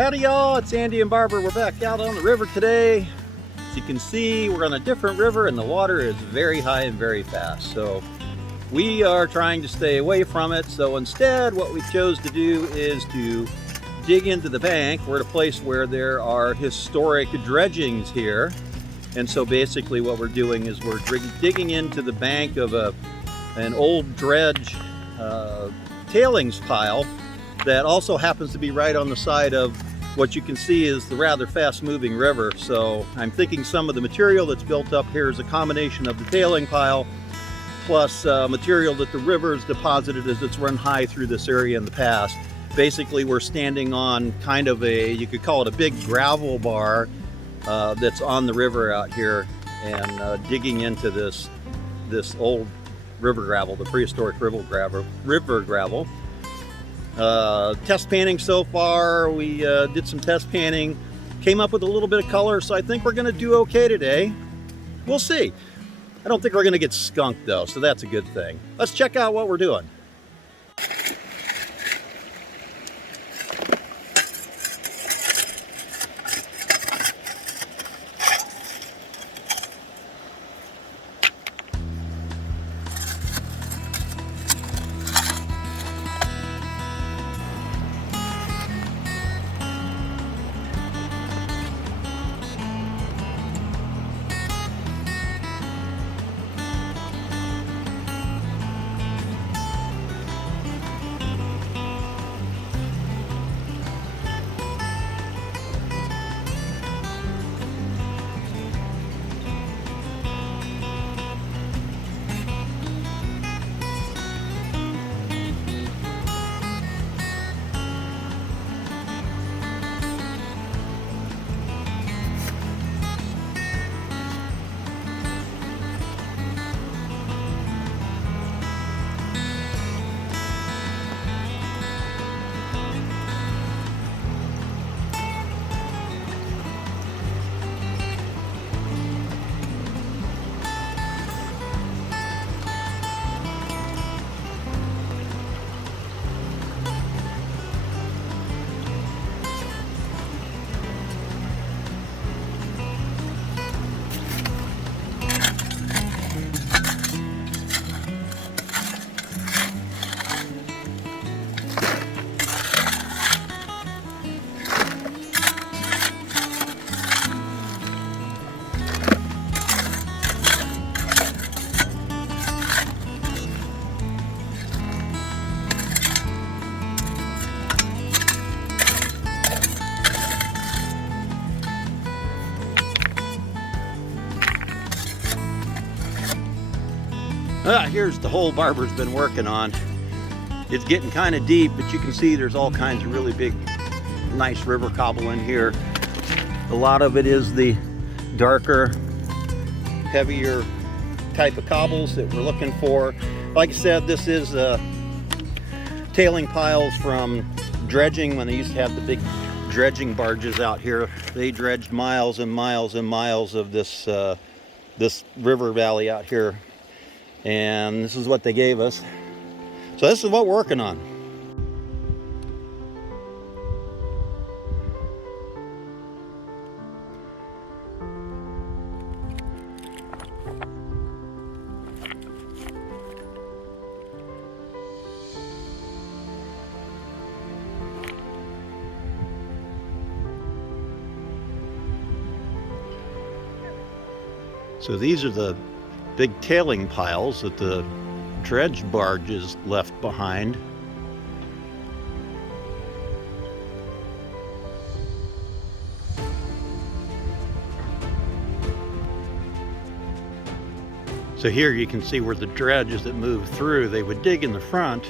Howdy y'all, it's Andy and Barbara. We're back out on the river today. As you can see, we're on a different river and the water is very high and very fast. So we are trying to stay away from it. So instead, what we chose to do is to dig into the bank. We're at a place where there are historic dredgings here. And so basically what we're doing is we're digging into the bank of an old dredge tailings pile that also happens to be right on the side of what you can see is the rather fast moving river. So I'm thinking some of the material that's built up here is a combination of the tailing pile plus material that the river has deposited as it's run high through this area in the past. Basically we're standing on kind of a, you could call it a big gravel bar that's on the river out here, and digging into this old river gravel, the prehistoric river gravel. Test panning so far, we did some test panning, came up with a little bit of color, so I think we're gonna do okay today. We'll see. I don't think we're gonna get skunked though, so that's a good thing. Let's check out what we're doing. Here's the hole Barbara's been working on. It's getting kind of deep, but you can see there's all kinds of really big, nice river cobble in here. A lot of it is the darker, heavier type of cobbles that we're looking for. Like I said, this is tailing piles from dredging when they used to have the big dredging barges out here. They dredged miles and miles and miles of this river valley out here. And this is what they gave us. So this is what we're working on. So these are the big tailing piles that the dredge barges left behind. So here you can see where the dredges that moved through, they would dig in the front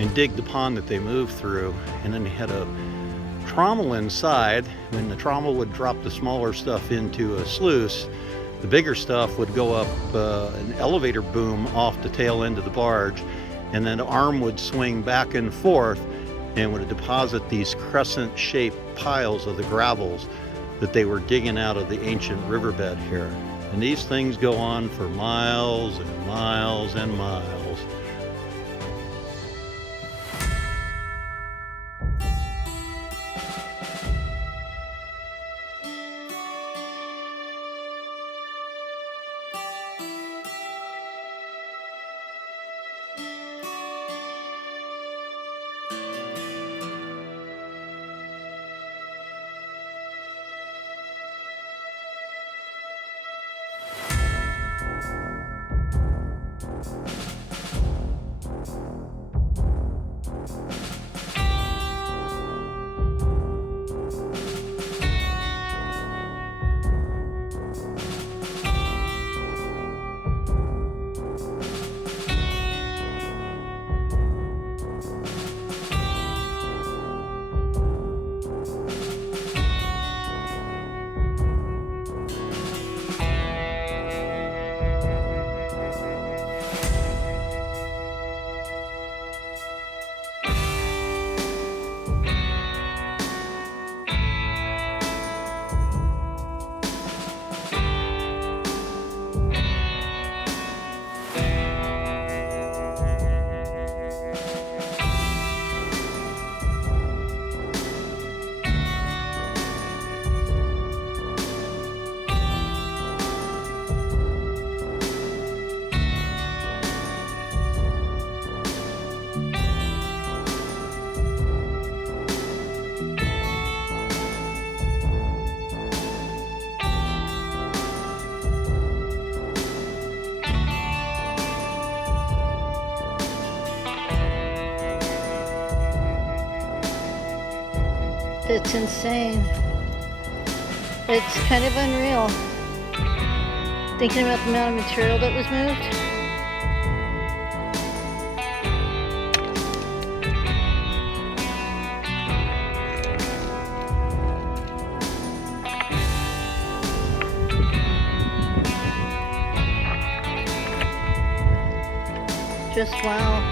and dig the pond that they moved through, and then they had a trommel inside. When the trommel would drop the smaller stuff into a sluice, the bigger stuff would go up an elevator boom off the tail end of the barge, and then the arm would swing back and forth and would deposit these crescent-shaped piles of the gravels that they were digging out of the ancient riverbed here. And these things go on for miles and miles and miles. It's insane. It's kind of unreal. Thinking about the amount of material that was moved. Just wow.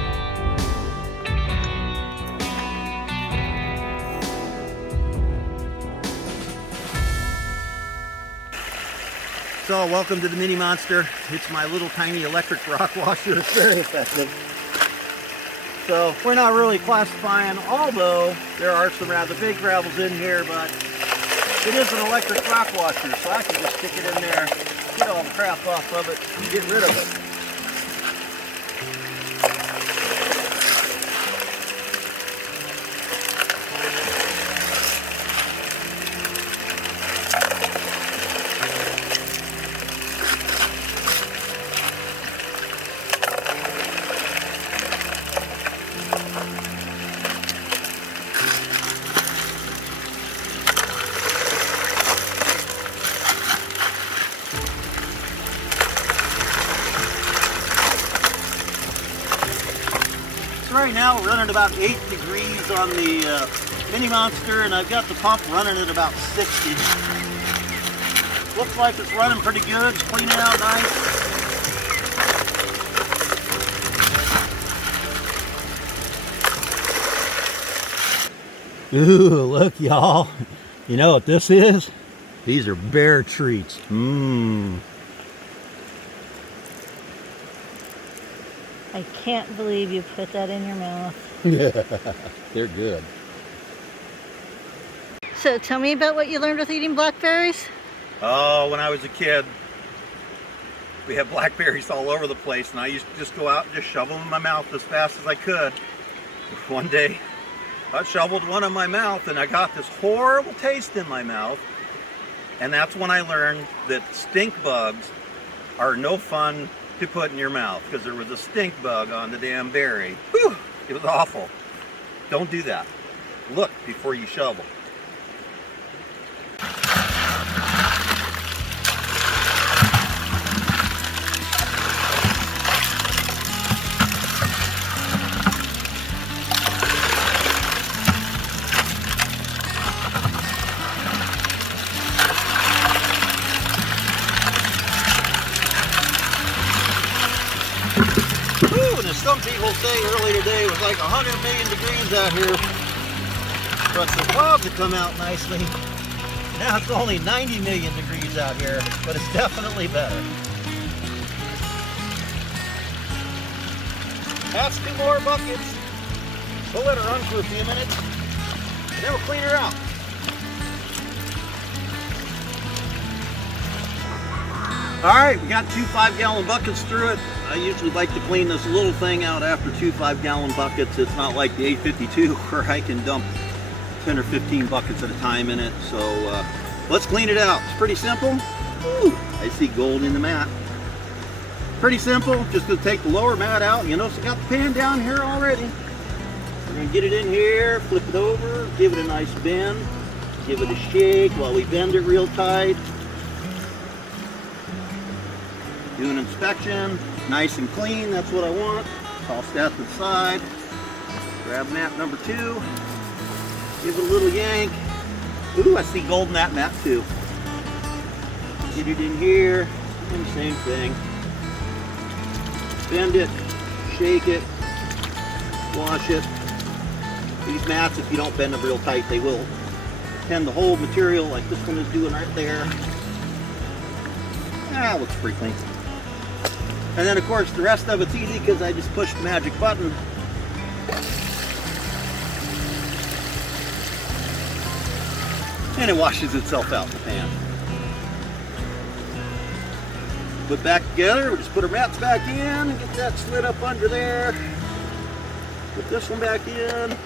So welcome to the Mini Monster. It's my little tiny electric rock washer. It's very effective. So we're not really classifying, although there are some rather big gravels in here, but it is an electric rock washer, so I can just stick it in there, get all the crap off of it, and get rid of it. Right now we're running about 8 degrees on the Mini Monster, and I've got the pump running at about 60. Looks like it's running pretty good. It's cleaning out nice. Ooh, look y'all. You know what this is? These are bear treats. Mmm. I can't believe you put that in your mouth. Yeah, they're good. So tell me about what you learned with eating blackberries. Oh, when I was a kid, we had blackberries all over the place, and I used to just go out and just shovel them in my mouth as fast as I could. One day, I shoveled one in my mouth, and I got this horrible taste in my mouth. And that's when I learned that stink bugs are no fun to put in your mouth, because there was a stink bug on the damn berry. Whew, it was awful. Don't do that. Look before you shovel. Some people say earlier today it was like 100 million degrees out here, but the clouds have come out nicely. Now it's only 90 million degrees out here, but it's definitely better. That's 2 more buckets. We'll let her run for a few minutes, and then we'll clean her out. Alright, we got 2 5-gallon buckets through it. I usually like to clean this little thing out after 2 5-gallon buckets. It's not like the 852 where I can dump 10 or 15 buckets at a time in it. So let's clean it out. It's pretty simple. Ooh, I see gold in the mat. Pretty simple. Just going to take the lower mat out. You notice I got the pan down here already. We're going to get it in here, flip it over, give it a nice bend, give it a shake while we bend it real tight. Do an inspection, nice and clean, that's what I want. Toss that to the side. Grab mat number 2. Give it a little yank. Ooh, I see gold in that mat too. Get it in here, and same thing. Bend it, shake it, wash it. These mats, if you don't bend them real tight, they will tend to hold material like this one is doing right there. Ah, looks pretty clean. And then of course the rest of it's easy because I just pushed the magic button. And it washes itself out in the pan. Put back together, we'll just put our mats back in and get that slid up under there. Put this one back in.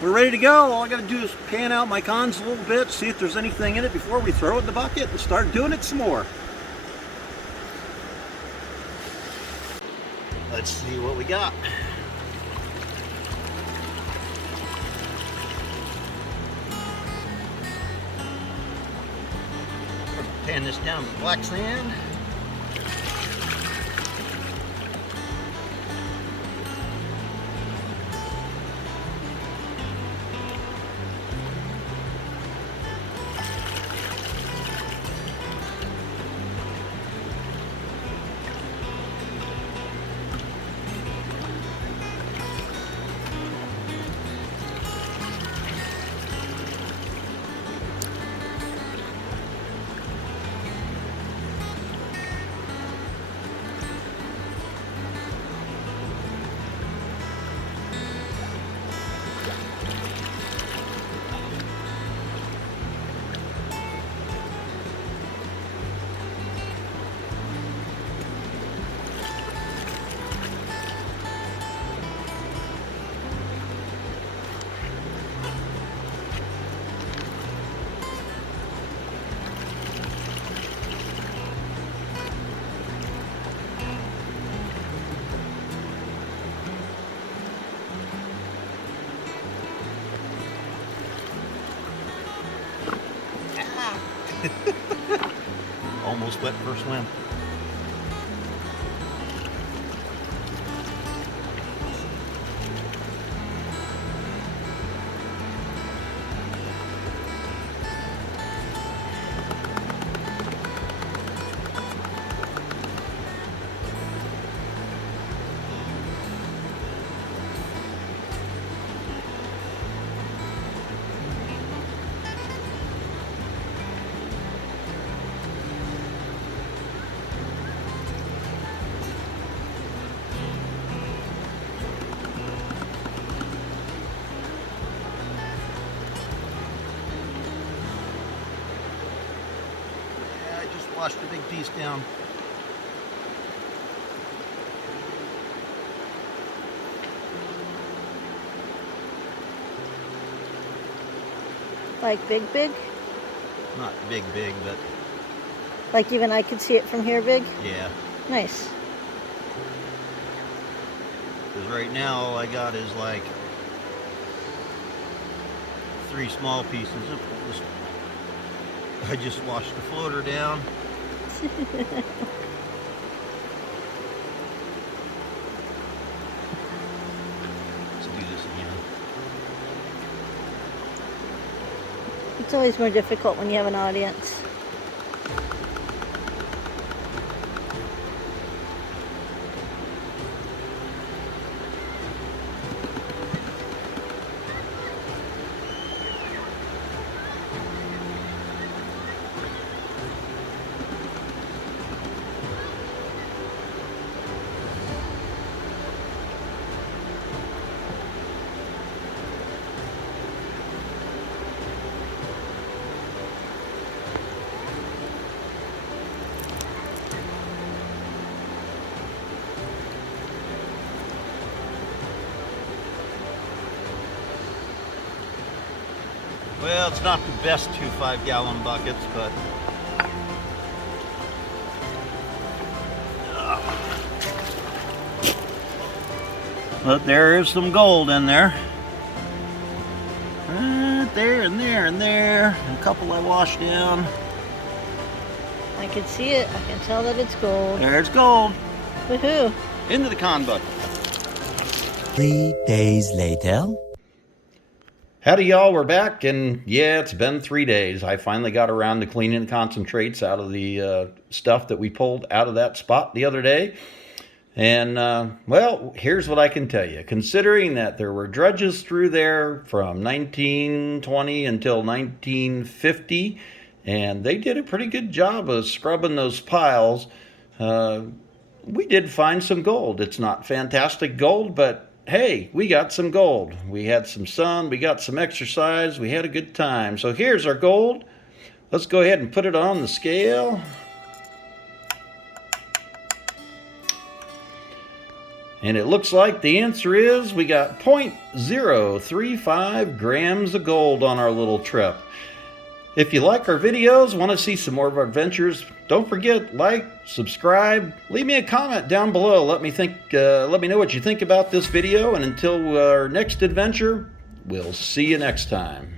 We're ready to go. All I gotta do is pan out my cons a little bit, see if there's anything in it before we throw it in the bucket and start doing it some more. Let's see what we got. Pan this down to black sand. Almost wet for a swim. Washed a big piece down. Like big, big? Not big, but Like even I could see it from here big? yeah. Nice. Because right now all I got is like 3 small pieces. I just washed the floater down. Let's do this again. It's always more difficult when you have an audience. Well, it's not the best 2 5-gallon buckets, but there is some gold in there. Right there and there and there. A couple I washed down. I can see it. I can tell that it's gold. There's gold. Woohoo! Into the con bucket. 3 days later. Howdy y'all, we're back, and yeah, it's been 3 days. I finally got around to cleaning the concentrates out of the stuff that we pulled out of that spot the other day. And, well, here's what I can tell you. Considering that there were dredges through there from 1920 until 1950, and they did a pretty good job of scrubbing those piles, we did find some gold. It's not fantastic gold, but hey, we got some gold. We had some sun, we got some exercise, we had a good time. So here's our gold. Let's go ahead and put it on the scale. And it looks like the answer is we got 0.035 grams of gold on our little trip. If you like our videos, want to see some more of our adventures, don't forget, like, subscribe, leave me a comment down below. Let me know what you think about this video, and until our next adventure, we'll see you next time.